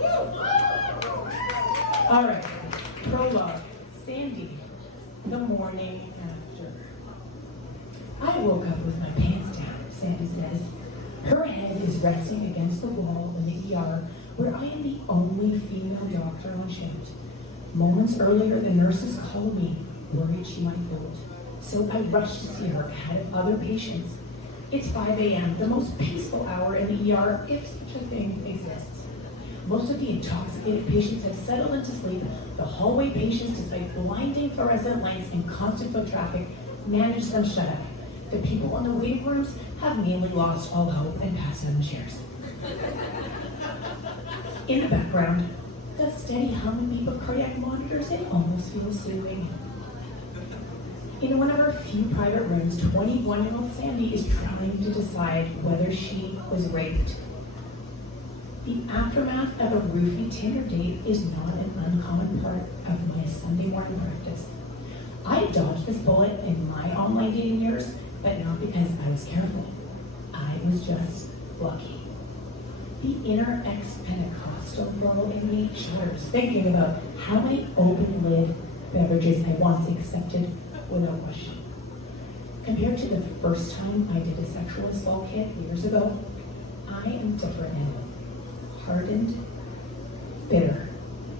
All right, prologue. Sandy, the morning after. I woke up with my pants down, Sandy says. Her head is resting against the wall in the ER, where I am the only female doctor on shift. Moments earlier, the nurses called me, worried she might bolt. So I rushed to see her ahead of other patients. It's 5 a.m., the most peaceful hour in the ER, if such a thing exists. Most of the intoxicated patients have settled into sleep. The hallway patients, despite blinding fluorescent lights and constant foot traffic, manage them shut up. The people in the waiting rooms have mainly lost all hope and passed out in chairs. In the background, the steady humming beep of cardiac monitors, it almost feels soothing. In one of our few private rooms, 21-year-old Sandy is trying to decide whether she was raped. The aftermath of a roofie Tinder date is not an uncommon part of my Sunday morning practice. I dodged this bullet in my online dating years, but not because I was careful. I was just lucky. The inner ex-Pentecostal girl in me shudders, thinking about how many open-lid beverages I once accepted without question. Compared to the first time I did a sexual assault kit years ago, I am different now. Hardened, bitter,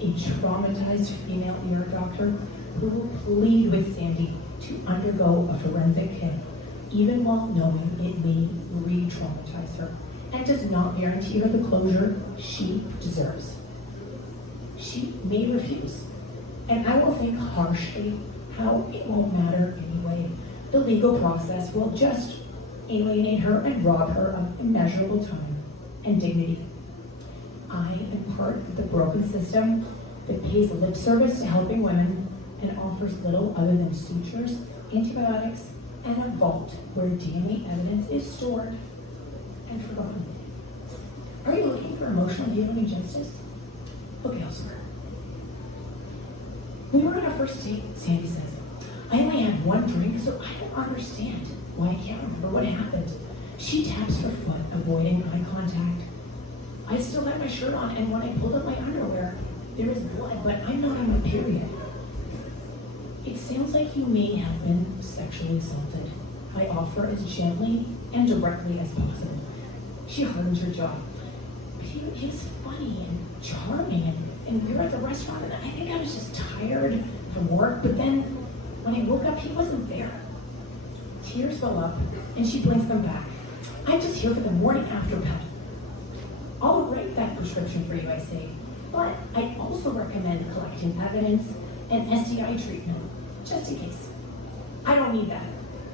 a traumatized female ER doctor who will plead with Sandy to undergo a forensic kit, even while knowing it may re-traumatize her, and does not guarantee her the closure she deserves. She may refuse, and I will think harshly how it won't matter anyway. The legal process will just alienate her and rob her of immeasurable time and dignity. I am part of the broken system that pays lip service to helping women and offers little other than sutures, antibiotics, and a vault where DNA evidence is stored and forgotten. Are you looking for emotional healing and justice? Look elsewhere. We were on our first date, Sandy says. I only had one drink, so I don't understand why I can't remember what happened. She taps her foot, avoiding eye contact. I still had my shirt on, and when I pulled up my underwear, there was blood, but I'm not on my period. It sounds like you may have been sexually assaulted. I offer as gently and directly as possible. She hardens her jaw. He was funny and charming, and we were at the restaurant, and I think I was just tired from work, but then when I woke up, he wasn't there. Tears well up, and she blinks them back. I'm just here for the morning after pill. I'll write that prescription for you, I say, but I also recommend collecting evidence and STI treatment, just in case. I don't need that.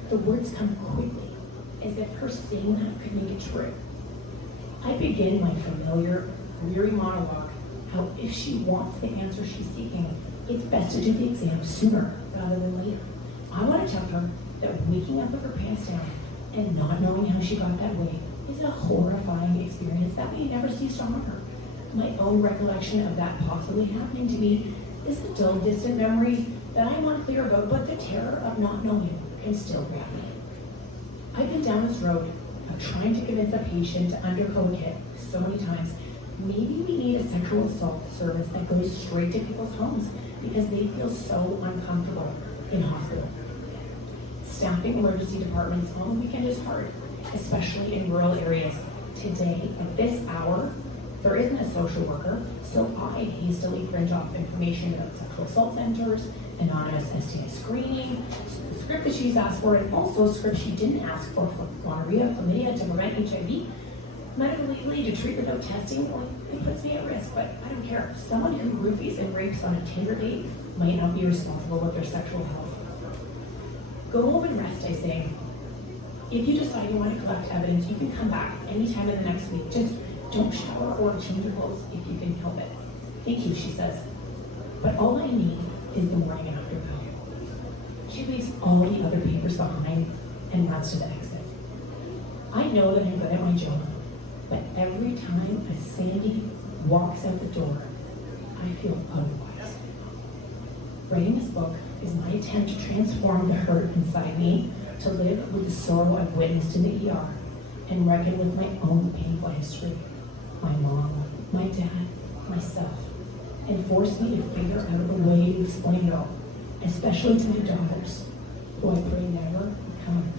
The words come quickly, as if her saying that could make it true. I begin my familiar, weary monologue, how if she wants the answer she's seeking, it's best to do the exam sooner rather than later. I want to tell her that waking up with her pants down and not knowing how she got that way is a horrifying experience that may never cease to harm her. My own recollection of that possibly happening to me is a dull, distant memory that I'm unclear about, but the terror of not knowing can still grab me. I've been down this road of trying to convince a patient to undergo a kit so many times. Maybe we need a sexual assault service that goes straight to people's homes because they feel so uncomfortable in hospital. Staffing emergency departments on the weekend is hard, especially in rural areas. Today, at this hour, there isn't a social worker, so I hastily print off information about sexual assault centers, anonymous STI screening, the script that she's asked for, and also a script she didn't ask for gonorrhea, chlamydia to prevent HIV, medical legally to treat without testing. Well, it puts me at risk, but I don't care. Someone who roofies and rapes on a Tinder date might not be responsible with their sexual health. Go home and rest, I say. If you decide you want to collect evidence, you can come back anytime in the next week. Just don't shower or change your clothes if you can help it. Thank you, she says. But all I need is the morning after pill. She leaves all the other papers behind and runs to the exit. I know that I'm good at my job, but every time a Sandy walks out the door, I feel otherwise. Writing this book is my attempt to transform the hurt inside me, to live with the sorrow I've witnessed in the ER, and reckon with my own painful history. My mom, my dad, my myself and force me to figure out a way to explain it all, especially to my daughters, who I pray never come